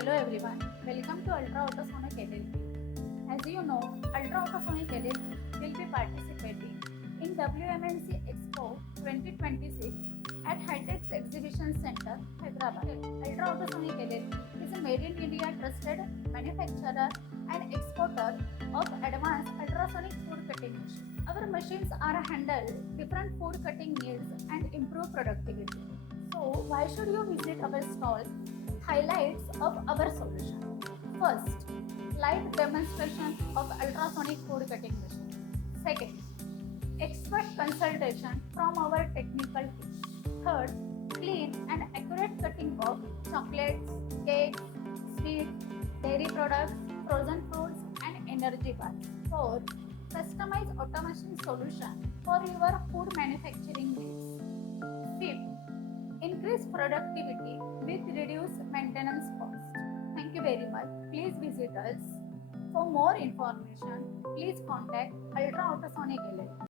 Hello everyone, welcome to UltrAutosonic LLP. As you know, UltrAutosonic LLP will be participating in WMNC Expo 2026 at HITEX Exhibition Center, Hyderabad. UltrAutosonic LLP is a made in India trusted manufacturer and exporter of advanced ultrasonic food cutting machines. Our machines are handle different food cutting needs and improve productivity. So why should you visit our stall? Highlights of our solution. First, live demonstration of ultrasonic food cutting machine. Second, expert consultation from our technical team. Third, clean and accurate cutting of chocolates, cakes, sweets, dairy products, frozen fruits, and energy bars. Fourth, customized automation solution for your food manufacturing needs. Fifth, increase productivity with reduced maintenance cost. Thank you very much. Please visit us. For more information, please contact UltrAutosonic LLP.